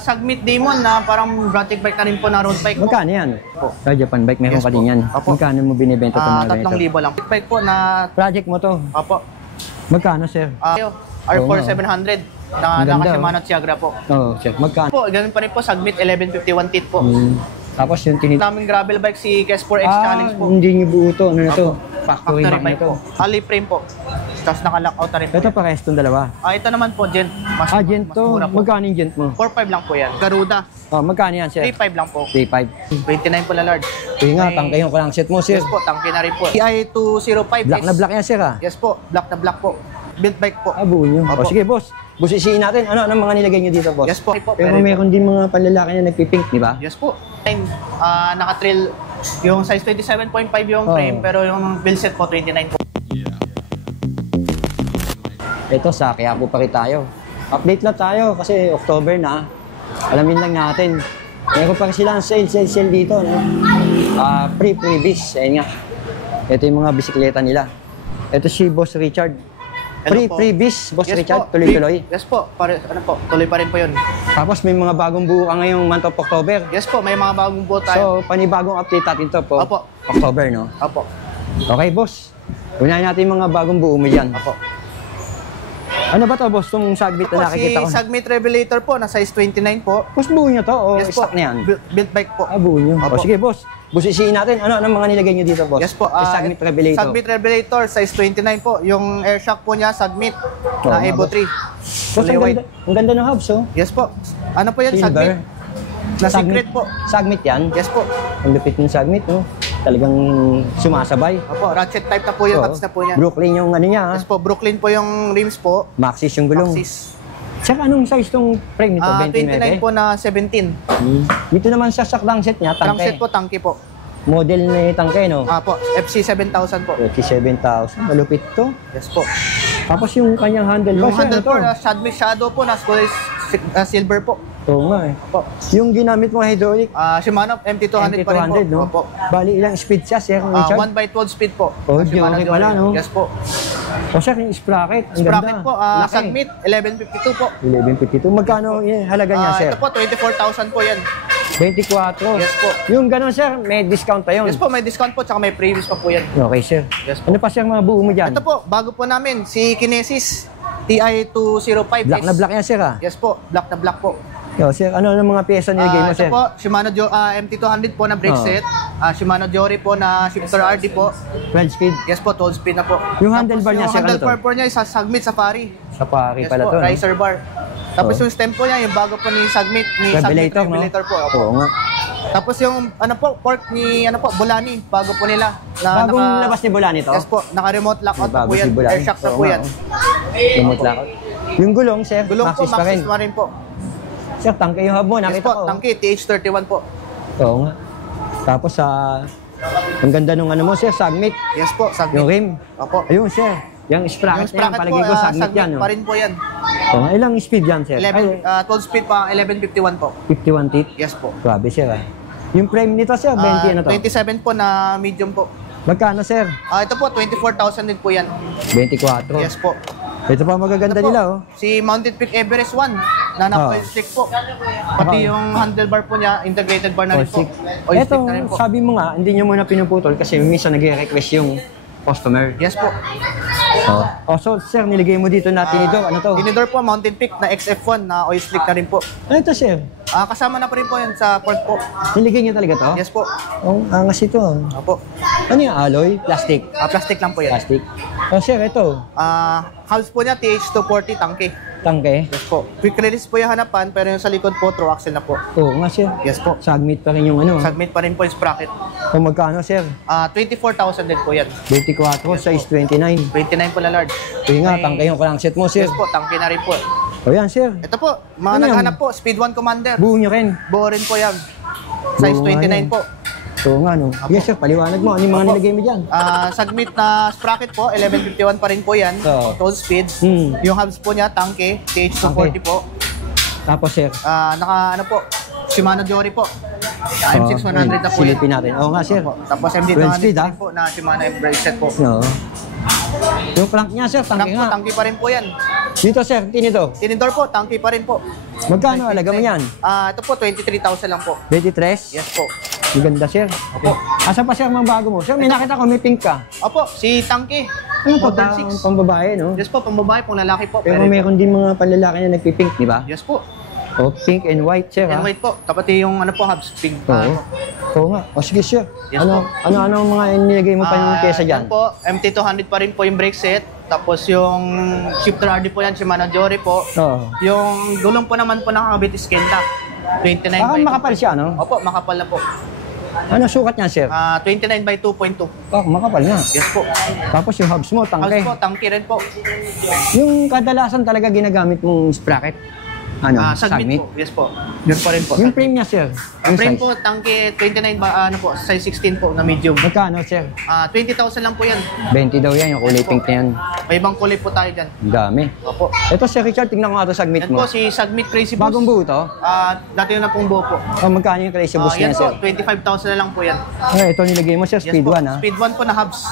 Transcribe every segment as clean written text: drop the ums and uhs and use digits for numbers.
Sagmit Demon na parang Bratic bike na rin po na road bike po. Magkano yan? Sa Japan bike, meron ka din yan. Magkano mo binibenta ito mga ganito? 3,000 lang. Bike po na... Project mo to? Opo. Magkano, sir? R4 700 na Shimano Tiagra po. Oo, sir. Magkano? Po, ganun pa rin po, Sagmit 1151 teeth po. Tapos yung naming gravel bike si Kes4X Challenge po. Hindi niyo buo ito. Ano na to? Factory bike po. Ali frame po. Tapos naka-lockout na rin po. Ito parehas itong dalawa? Ito naman po, Gent. Gent to. Magkano yung Gent mo? 4,500 lang po yan. Garuda. Magkano yan, sir? 3,500 lang po. 3,500. 29 po na large. Yung nga, tangkay yung kalang set mo, sir. Yes po, tangkay na rin po. TI205. Black na black yan, sir, ha? Yes po, black na black po. Built bike po. Buo nyo. O sige, boss. Busisiin natin. Ano mga nilagay nyo dito, boss? Yes po. Pero meron din mga panlalaki na nagpipink, di ba? Yes po. Naka-trail yung size 27.5 yung frame, pero yung build set po 29 po. Ito, sa Quiapo pa rin tayo. Update lang tayo kasi October na. Alamin lang natin. Meron pa rin silang sale dito. No? Pre-bis. Ayun nga. Ito yung mga bisikleta nila. Ito si Boss Richard. Pre-bis, Boss Richard, tuloy-tuloy. Yes po, tuloy pa rin po yun. Tapos may mga bagong buo ka ngayong month of October. Yes po, may mga bagong buo tayo. So, panibagong update natin to po. Opo. October, no? Opo. Okay, boss. Unahin natin yung mga bagong buo mo dyan. Opo. Ano ba to, boss? Itong Sagmit na nakikita ko? Si Sagmit Revelator po, na size 29 po. Boss, buo nyo to o yes stock po. na yan? Built bike po. Buo nyo. O sige, boss. Busisiin natin. Ano mga nilagay nyo dito, boss? Yes po. Sagmit Revelator. Sagmit Revelator, size 29 po. Yung air shock po niya, Sagmit na Evo 3. Boss, ang ganda ng hubs, oh. Yes po. Ano po yan, Sagmit? Na secret po. Sagmit yan? Yes po. Ang lupit ng Sagmit, no? Talagang sumasabay. Opo, ratchet type na po yung hubs na po niya. Brooklyn yung ano niya, ha? Yes po, Brooklyn po yung rims po. Maxxis yung gulong. Maxxis. Tsaka anong size tong frame nito? 29 po na 17. Dito naman sa saklang set niya, tangke. Lang set po, tangke po. Model na tangke, no? Po, FC 7000 po. FC 7000. Malupit to. Yes po. Tapos yung kanyang handlebar. Yung handlebar, Shadway Shadow po, na silver po. Oo nga eh. Yung ginamit mo hydraulic? Shimano MT200 pa rin po. No? Opo. Bali ilang speed siya, sir? 1/12 speed po. Shimano pala, no? Yes po. O sir, yung sprocket. Sprocket po, Sagmit, 1152 po. 1152. Magkano halaga niya, sir? Ito po, 24,000 po yan. 24? Yes po. Yung gano'n, sir, may discount pa yun? Yes po, may discount po, tsaka may previous pa po yan. Okay, sir. Yes po. Ano pa sir mga buo mo dyan? Ito po, bago po namin, si Kinesis TI205. Black na black yan, sir, ha? Yes po, black na black po. Yo, sir, ano mga pyesa nilagay mo, sir? Ito po, Shimano MT200 po na brake set. Shimano Jory po na shifter RD po. 12 speed? Yes po, 12 speed na po. Yung handlebar niya, sir, ano to? Handlebar po niya, sa Sagmit Safari. Safari yes pala po, to, riser bar. Tapos yung stem po niya, yung bago po ni Sagmit, Revelator, Revelator po. Oo nga. Tapos yung fork ni Bolani, bago po nila. Bagong labas ni Bolani to? Yes po, naka-remote lockout na po yan. Air shock na po yan. Remote lockout. Yung gulong, sir, gulong po, Maxxis pa rin po. Sir, tangke yung hub mo, nakita ko. Yes po, tangke, TH31 po. Oo nga. Tapos ang ganda nung ano mo, sir, Sagmit. Yes po, Sagmit. Yung rim. Opo. Ayun, sir. Yung sprocket na yan, palagay ko, Sagmit yan. Pa rin po yan. Oo nga, ilang speed yan, sir? 12 speed pa, 1151 po. 51 teeth? Yes po. Grabe, sir, ha? Yung frame nito, sir, 20 ano to? 27 po na medium po. Magkano, sir? Ito po, 24,000 din po yan. 24? Yes po. Ito pa magaganda nila, oh. Si Mountain Peak Everest 1, na naka-oil slick po. Pati yung handlebar po niya, integrated bar na rin po. Oil slick na rin po. Sabi mo nga, hindi nyo muna pinuputol kasi minsan nag-request yung customer. Yes po. So, sir, niligay mo dito na tinidor. Ano to? Tinidor po, Mountain Peak na XF1 na oil slick na rin po. Ano ito, sir? Kasama na pa rin po yan sa port po. Niligay niya talaga to? Yes po. Angas ito. Opo. Ano yung alloy? Plastic? Plastic lang po yan. Plastic. Sir, ito? Hulls po niya, TH240 tangke. Tangke? Yes po. Quick release po yung hanapan, pero yung sa likod po, through axle na po. Oo nga, sir. Yes po. Sagmit pa rin yung ano? Sagmit pa rin po yung sprocket. Kung magkano, sir? 24,000 din po yan. 24, yes, size 29. 29 po na large. Ito nga, tangke yung set mo, sir. Yes po, tangke na rin po. O yan, sir. Ito po, mga naghanap po, Speed 1 Commander. Buo nyo rin? Buo rin po yan. Size 29 po. Oo nga, no? Yes, sir, paliwanag mo. Ano yung mga nilagay mo dyan? Sagmit na sprocket po, 1151 pa rin po yan. Toll speed. Yung hubs po niya, tangke, TH240 po. Tapos, sir? Shimano Jory po. M6100 na po yan. Silipin natin. Oo nga, sir. Tapos MD200 po na Shimano Embrace set po. No. Yung plank niya, sir, tangke nga. Tangke pa rin po yan. Dito, sir, tinidor. Tinidor po, tangke pa rin po. Magkano alaga mo yan? Ito po, 23,000 lang po. 23? Yes po. Maganda, sir. Opo. Asa pa, sir, mga bago mo? Sir, may nakita ko, may pink ka. Opo, si Tangke. Ano to? Model 6. Pambabae, no? Yes po, pambabae, pang lalaki po. Pero meron din mga panlalaki na nagpipink, di ba? Yes po. Oh, pink and white, sir, And ha? wait po, tapos yung ano po, hubs, pink. Oo. Oo nga. O, sige, sir. Yes Ano ang mga nilagay mo pa yung pyesa dyan? Yan po, MT200 pa rin po yung brake set. Tapos yung shifter RD po yan, Shimano Jory po. Oo. Yung gulong po naman po nakakabit is Kenta. 29 Parang by makapal siya, no? Opo, makapal na po. Ano sukat niya, sir? 29 by 2.2. Oh, makapal nga. Yes po. Tapos yung hubs mo, House tangke. po, tangke rin po. Yung kadalasan talaga ginagamit mong sprocket, ano, Submit po. Yes po. Yun pa rin po. Yung frame niya, sir. Yung Frame size. po, tangke 29 ba, ano po, size 16 po na medium. Magkano, sir? 20,000 lang po yan. 20 daw yan, yung kulay pink na yan. May ibang kulay po tayo dyan. Ang dami. Opo. Ito, Sir Richard, tignan ko nga ito sa admit Yan mo. po, si Submit Crazy Boost. Bagong buo to? Dati na pong buo po. Oh, magkano yung crazy boost Yan niya, po, sir? 25,000 na lang po yan. Ito nilagay mo, sir, Yes speed po. 1, ha? Speed 1 po na hubs.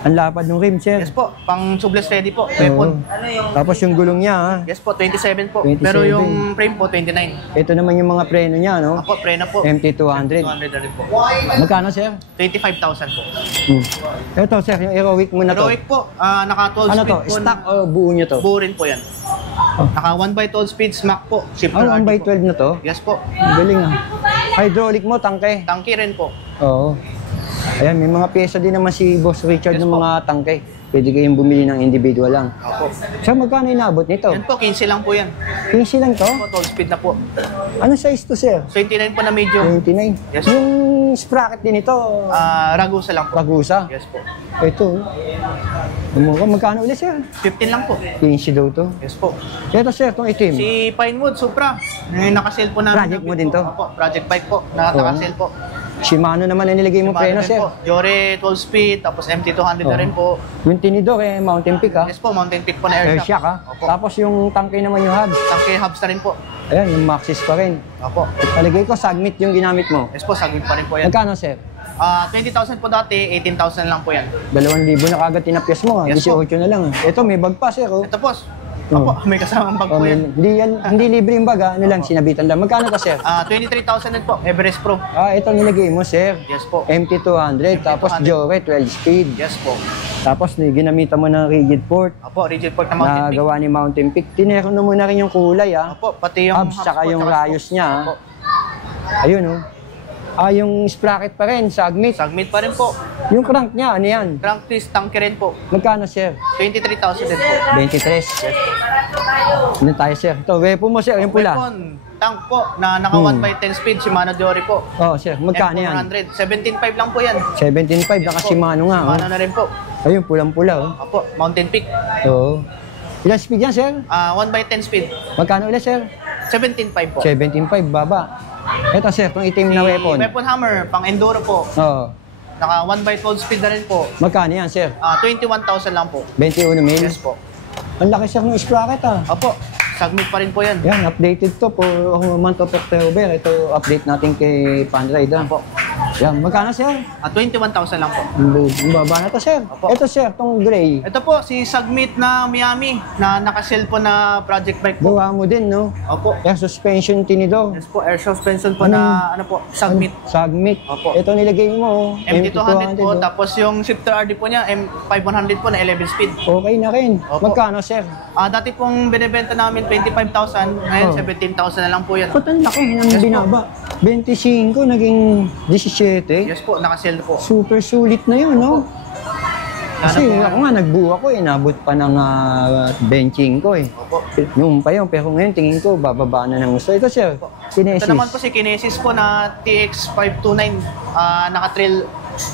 Ang lapad ng rim, sir. Yes po, pang tubeless ready po. Oo. Weapon. Tapos yung gulong niya, ha? Yes po, 27 po. 27. Pero yung frame po, 29. Ito naman yung mga preno niya, no? Ako, preno po. MT200. 200 na rin po. Magkano, sir? 25,000 po. Ito, sir, yung Heroic mo na to. Heroic po, naka 12 Ano speed to? po. Stock o buo niyo to? Buo rin po yan. Naka 1x12 speed smack po. Shifter Ah, RD po. 1x12 na to? Yes po. Ang galing, ah. Hydraulic mo, tangke. Tangke rin po. Oo. Ayan, may mga pyesa din naman si Boss Richard Yes ng po. mga tangke. Pwede kayong bumili ng individual lang. Opo. So, magkano inabot nito? Yan po, 15 lang po yan. 15 lang to? Po, 12 speed na po. Ano size to, sir? 29 po na medium. 29. Yes. Yung sprocket din ito, Ragusa lang po. Ragusa. Yes po. Ito. Magkano ulit, sir? 15 lang po. 15 daw to. Yes po. Ito, sir, itong itim. Si Pinewood Supra. Yung nakasale po namin. Project mo din to? Opo, project bike po. Nakasale po. Shimano naman na nilagay mo preno, Shimano sir. rin po. Jory 12 speed, tapos MT200 na rin po. Yung tinidor, Mountain Peak, ha? Yes po, Mountain Peak po na Air air shock, ha? Opo. Tapos yung tangke naman yung hubs. Tangke hubs na rin po. Ayan, yung Maxis pa rin. Opo. Palagay ko, Submit yung ginamit mo. Yes po, saglit pa rin po yan. Magkano, sir? 20,000 po dati, 18,000 lang po yan. 2,000 na kagad tinapyas mo, ha? Yes, 18 na lang, ha? Ito, may bag pa, sir, oh. Ito po, opo, may kasamang bag po yan. Hindi libre yung bag, ha? Ano lang, sinabitan lang. Magkano ka, sir? 23,000 din po, Everest Pro. Ito nilagay mo, sir. Yes po. MT200, tapos Jory 12 speed. Yes po. Tapos ginamitan mo ng rigid port. Opo, rigid port na Mountain Na Peak. gawa ni Mountain Peak. Tinero na muna rin yung kulay, ha? Opo, pati yung Hubs, tsaka yung tsaka rayos spoke. niya, ha? Opo. Ayun, oh. Yung sprocket pa rin, Submit. Sagmit pa rin po. Yung crank niya, ano yan? Crank twist, tangke rin po. Magkano, sir? 23,000 din po. 23. Ano tayo, sir? Ito, weapon mo, sir, yung pula. Weapon, tank po, na naka 1x10 speed, Shimano Jory po. Oh, sir, magkano yan? M400, 17.5 lang po yan. 17.5, naka Shimano nga, oh. Shimano na rin po. Ayun, pulang-pula, oh. Opo, Mountain Peak. Oo. Ilan speed yan, sir? 1x10 speed, Magkano ulit, sir? 17.5 po. 17.5, baba. Ito, sir, itong itim na weapon. Weapon hammer, pang enduro po. Oo. Naka 1x12 speed na rin po. Magkano yan, sir? 21,000 lang po. 21 mil? Yes po. Ang laki, sir, ng sprocket, ah. Opo, sagmit pa rin po yan. Yan, updated to for month of October. Ito, update natin kay Panride, ah. Opo. Yan, magkano, sir? 21,000 lang po. Ang baba na to, sir. Opo. Ito, sir, itong gray. Ito po, si Sagmit na Miami, na naka-sell po na project bike po. Gawa mo din, no? Opo. Air suspension tinidor. Yes po, air suspension po na, ano po, Sagmit. Sagmit. Opo. Ito nilagay mo, oh. MT200 po, oh. tapos yung shifter RD po niya, M500 po na 11 speed. Okay na rin. Opo. Magkano, sir? Dati pong binibenta namin 25,000, ngayon Oh. 17,000 na lang po yan. Ba't ang laki ng Yes, po. binaba? 25, naging 17. Yes po, naka-sell po. Super sulit na yun, no? Kasi Lalo po, ako nga, nagbuo ako, inabot pa ng benching ko, eh. Opo. Noon pa yun, pero ngayon tingin ko, bababa na ng gusto. Ito, sir, Kinesis. Ito naman po si Kinesis po na TX529, naka-trail.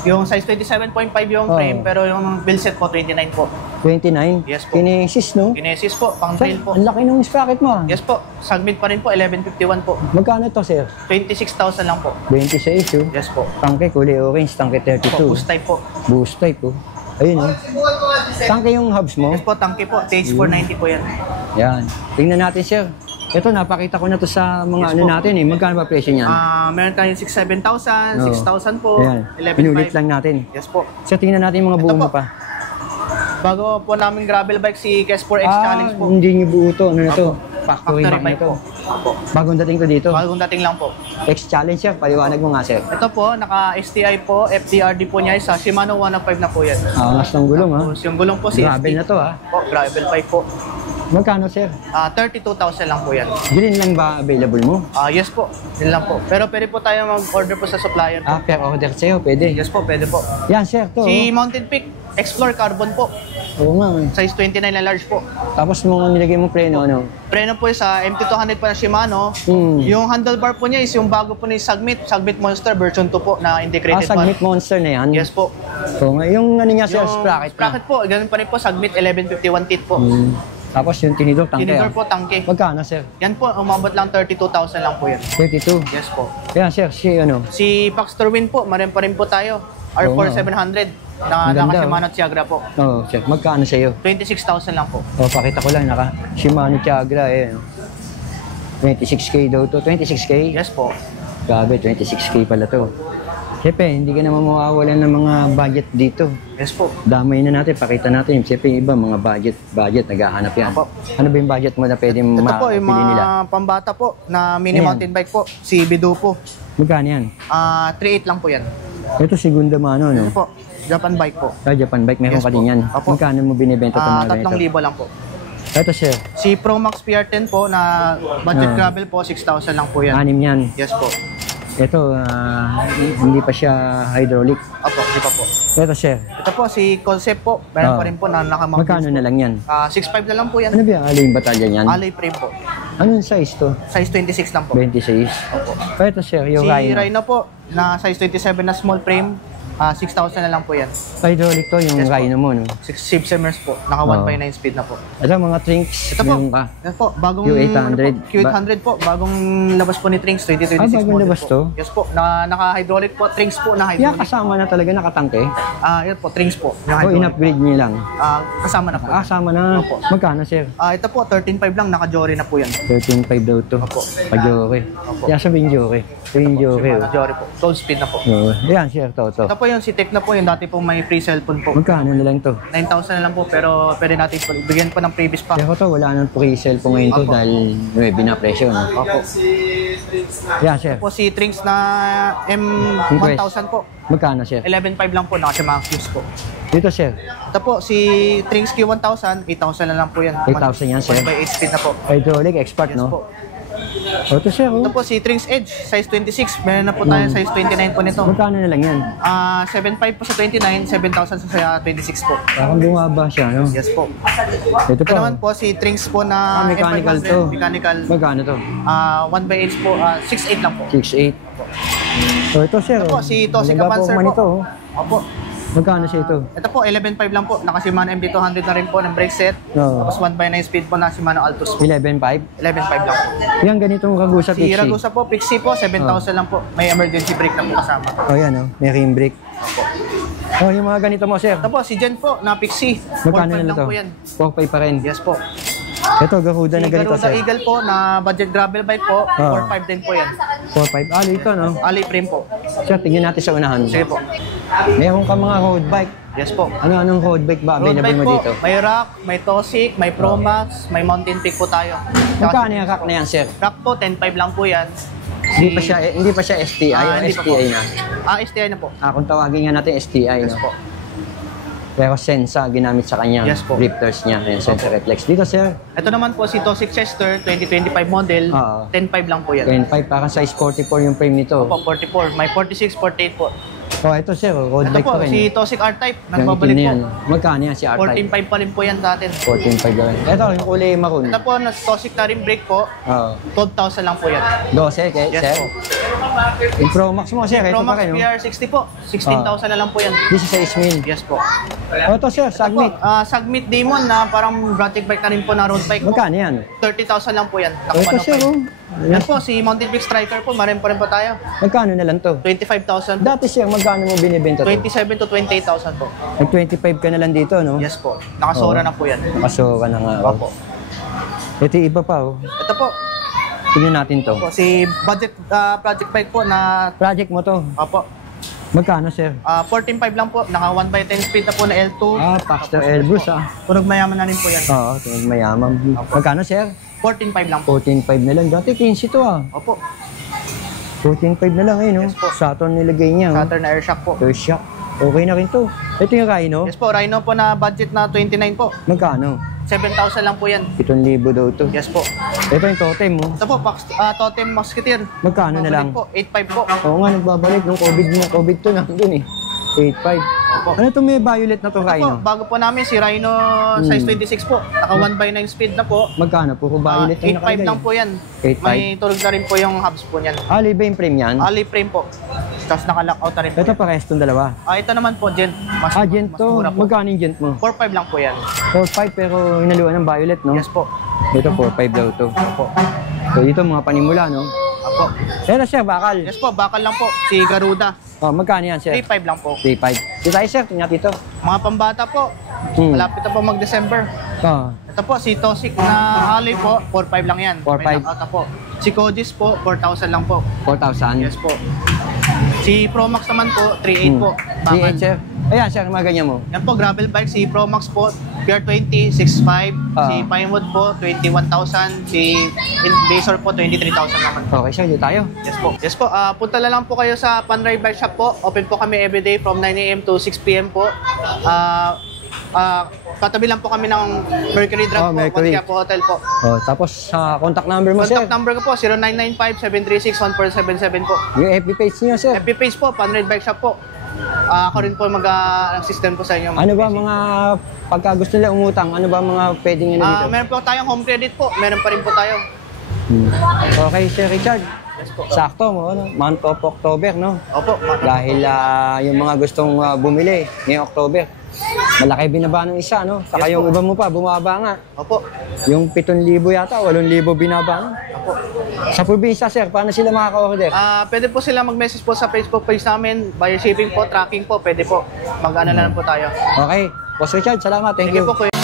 Yung size 27.5 yung frame, pero yung build set po 29 po. 29? Yes po. Kinesis, no? Kinesis po, pang Sir, trail po. ang laki ng sprocket mo, ah. Yes po, Sagmit pa rin po, 1151 po. Magkano to, sir? 26,000 lang po. 26, oh. Yes po. Tangke, kulay orange, tangke 32. Po, boost type po. Boost type, oh. Ayun, oh. Tangke yung hubs mo? Yes po, tangke po. TH490 po yan. Yan. Tingnan natin, sir. Ito, napakita ko na to sa mga Yes ano po. natin, eh. Magkano ba presyo niyan? Meron tayong 6,000, 7,000, Oo. 6,000 po, Ayan. 11,500. Pinulit lang natin. Yes po. So, tingnan natin yung mga Ito buo mo po. pa. Bago po namin gravel bike si Kes4X Challenge po. Hindi nyo buo to. Ano na to? Apo. Factory bike na to. Opo. Bagong dating ko dito. Bagong dating lang po. X-Challenge sir, paliwanag mo nga sir. Ito po, naka-STI po, FDRD po niya sa Shimano 105 na po yan. Angas ng gulong ha. Tapos yung gulong po si Gravel na to ha. Po, gravel bike po. Magkano sir? 32,000 lang po yan. Green lang ba available mo? Yes po, yun lang po. Pero pwede po tayo mag-order po sa supplier po. Per order sa'yo, pwede. Yes po, pwede po. Yan sir, to. Si Mountain Peak Explore Carbon po. Oo nga eh. Size 29 na large po. Tapos mo nilagay mo preno, ano? Preno po sa MT200 pa na Shimano. Yung handlebar po niya is yung bago po ni Submit Monster version 2 po na integrated Submit Monster na yan? Yes po. Oo nga, yung ano niya sir, Yung sprocket sprocket po, ganun pa rin po, Submit 1151 teeth po. Tapos yung tinidor, tangke Tinidor ah. po, tangke. Magkano sir? Yan po, umabot lang 32,000 lang po yan. 32. Yes po. Yan sir, si ano? Si Paxtor Win po, marin pa rin po tayo. R4 700 na Ang ganda, naka-Shimano Tiagra po. Oo sir, magkano sa'yo? 26,000 lang po. Pakita ko lang, naka Shimano Tiagra eh. 26K daw to, 26K? Yes po. Grabe, 26K pala to. Siyempre, hindi ka naman mawawalan ng mga budget dito. Yes po. Damay na natin, pakita natin. Siyempre, yung iba, mga budget, naghahanap yan. Opo. Ano ba yung budget mo na pwede Ito po, yung mapili mga nila? pambata po na mini Ayan. mountain bike po. Si Bidu po. Magkano yan? 3.8 lang po yan. Ito, Segunda Mano, no? Ito po, Japan bike po. Japan bike, meron Yes ka po. din yan. Opo. Magkano mo binibenta itong mga ganito? 3,000 lang po. Ito, sir. Si Pro Max PR10 po na budget gravel po, 6,000 lang po yan. 6 yan. Yes po. Ito, hindi pa siya hydraulic. Opo, di pa po. Ito, sir. Ito po, si Concept po. Meron pa rin po na nakamount. Magkano na lang yan? 6.5 na lang po yan. Ano ba yung aling batalyan yan? Alloy frame po. Anong size to? Size 26 lang po. 26. Opo. Ito, sir, yung Si Rhino. Rhino po, na size 27 na small frame. 6,000 na lang po yan. Hydraulic to, yung Yes po. Rhino mo, no? 6 simmers po. Naka 1/9 speed na po. Ito, mga trinks. Ito po. meron ka. Yan po. Bagong Q800. Q800 po. Bagong labas po ni Trinks 2026 bagong model labas po. to? Yes po. Naka-hydraulic po. Trinks po na Yan, hydraulic. kasama na talaga, nakatangke. Yan po. Trinks po. Na O, hydraulic. in-upgrade niyo lang. Kasama na po. Kasama na. Opo. Magkano, sir? Ito po. 13.5 lang. Naka-Jory na po yan. 13.5 daw to. Opo. Pag-joke. Yan, sabihin joke. Sabihin joke. Shimano Jory po. 12 speed na po. Yan, sir, to. Ito po yung si Tecna po. Yung dati po may free cellphone po. Magkano na lang to? 9,000 na lang po. Pero pwede natin po. Bigyan pa ng previous pa. Pero to, wala nang pre-sell po ngayon to Opo. dahil may binapresyo. No? Opo. Yan, sir. Po si Trinks na M1000 po. Magkano, sir? 11.5 lang po. Naka-Shimano Fuse po. Dito, sir. Ito po, si Trinks Q1000, 8,000 na lang po yan. 8,000 yan, sir. 1/8 speed na po. Hydraulic expert, Yes no? po. O, ito, sir. Ito po si Trinks Edge, size 26. Meron na po tayo size 29 po nito. Magkano na lang yan? 7.5 po sa 29, 7,000 sa 26 po. Parang bumaba siya, no? Yes po. Ito Ito pa. naman po si Trinks po na Mechanical M500, to. Mechanical. Magkano to? 1/8 po, 6.8 lang po. 6.8. So, ito, sir. Ito po, si Tosi Maganda Kapanser man po. ito, oh. Opo. Magkano siya ito? Ito po, 11.5 lang po. Naka-Shimano MD200 na rin po ng brake set. No. Tapos 1/9 speed po na Shimano Altus. 11.5? 11.5 lang po. Yan, ganitong Ragusa Si Pixie. Ragusa po, Pixie po, 7,000 lang po. May emergency brake na po kasama. Oh, yan, oh. May rim brake. Oh, yung mga ganito mo, sir. Ito po, si Jen po, na Pixie. Magkano 4.5 na lang to? po yan. 4.5 pa rin. Yes po. Ito, Garuda na Si ganito, Garuda sir. Eagle po, na budget gravel bike po, 4.5 din po yan. 4.5. Ah, ito, no? Ali frame po. Sir, tingnan natin sa unahan. Sige po. Meron ka mga road bike. Yes po. Ano-anong road bike ba Road available bike mo po, dito? may Rock, may Tosic, may Promax, may Mountain Peak po tayo. Magkano yung rack na yan, sir? Rock po, 10.5 lang po yan. Hindi pa siya STI, Hindi pa po. STI na. STI na po. Kung tawagin nga natin STI, Yes no? po. Pero Sensa ginamit sa kanyang Yes po. drifters niya, yung Sensa Reflex. Dito, sir, Ito naman po si Tosic Chester, 2025 model, Oo. 10.5 lang po yan. 10.5, parang size 44 yung frame nito. Opo, 44. May 46, 48 po. Oh, ito, sir, road Ito bike po, pa rin. si Tosic R-Type, Yung nagbabalik itim na po. yan. Magkano yan si R-Type? 14.5 pa rin po yan sa atin. 14.5 lang. Ito, yung kulay maroon. Ito po, na Tosic na rin brake po, Oo. 12,000 lang po yan. 12, Yes sir. po. Yung Pro Max mo, sir, ito Pro pa Max rin. Oh. PR60 po, 16,000 na lang po yan. 16 mil. Yes po. Oh, ito, sir, Sagmit. Sagmit Demon na parang project bike na rin po na road bike po. Magkano yan? 30,000 lang po yan. Oh, ito, sir, oh. Yan po, si Mountain Peak Striker po, marin pa rin po tayo. Magkano na lang to? 25,000 po. Dati, sir, magkano mo binibenta to? 27 to 28,000 po. Nag-25 ka na lang dito, no? Yes po. Nakasora Oo. na po yan. Nakaso ka na nga. Oh. Opo. Ito yung iba pa, oh. Ito po, Tingnan natin to. si budget project bike po na Project mo to. Opo. Magkano, sir? 14.5 lang po. Naka 1x10 speed na po na L2. Paxton Elbrus, Tunog mayaman na rin po yan. Oo, tunog mayaman. Magkano, sir? 14.5 lang po. 14.5 na lang. Dati 15 to Opo. 14.5 na lang no? Yes po. Saturn nilagay niya. Saturn Airshock po. Air shock. Okay na rin to. Ito yung Rhino. Yes po, Rhino po na budget na 29 po. Magkano? 7,000 lang po yan. 7,000 daw to. Yes po. Ito yung totem mo. Ito po, Totem Musketeer. Magkano na lang? Po, 8.5 po. Oo nga, nagbabalik. Nung COVID to nandun eh. 8.5. Opo. Ano itong may violet na to, Ito po, Rhino? bago po namin si Rhino size 26 po. Naka 1x9 speed na po. Magkano? Puro violet ang 8.5 lang po yan. 8.5? May tulog na rin po yung hubs po niyan. Liba yung frame yan? Ali frame po. Tapos naka-lockout na rin po. Ito parehas itong dalawa. Ito naman po, Gent. Gent mas to. mura po. Magkano yung Gent mo? 4.5 lang po yan. 4.5 pero hinaluan ng violet, no? Yes po. Ito 4.5 daw to. Opo. So dito mga panimula, no? Opo. Ito siya, bakal. Yes po, bakal lang po. Si Garuda. Magkano yan, sir? 3.5 lang po. 3.5. Dito tayo, sir. Tingnan dito. Mga pambata po. Malapit na po mag-December. Ito po, si Tosik na alloy po, 4.5 lang yan. 4.5. May knockout po. Si Kodis po, 4,000 lang po. 4,000? Yes po. Si Pro Max naman po, 3.8 po. 3.8, sir. Ayan, sir. Mga ganyan mo. Yan po, gravel bike. Si Pro Max po, Pure 20, 6.5. Si Pinewood po, 21,000. Si Basor po, 23,000 naman. Okay, sir. Dito tayo. Yes po. Yes po. Punta na lang po kayo sa Panray Bike Shop po. Open po kami everyday from 9 a.m. to 6 p.m. po. Katabi lang po kami ng Mercury Drive po. Mercury. Montreal po Hotel po. Tapos sa contact number mo, Contact sir. number ko po, 0995-736-1477 po. Yung FB page niyo, sir. FB page po, Panray Bike Shop po. Ako rin po mag-assistant po sa inyo. Ano ba mga pagka gusto nila umutang, ano ba mga pwedeng nila dito? Meron po tayong home credit po. Meron pa rin po tayo. Okay, Sir Richard. Yes po. Sakto mo, ano? Month of October, no? Opo. Dahil yung mga gustong bumili ngayong October, malaki binaba ng isa, no? Saka Yes, yung po. iba mo pa, bumaba nga. Opo. Yung 7,000 yata, 8,000 binaba, no? Opo. Sa probinsya, sir, paano sila makaka-order? Pwede po sila mag-message po sa Facebook page namin. By shipping po, tracking po, pwede po. Mag-ano na lang po tayo. Okay. Boss Richard, salamat. Thank Sige you. po, kuya.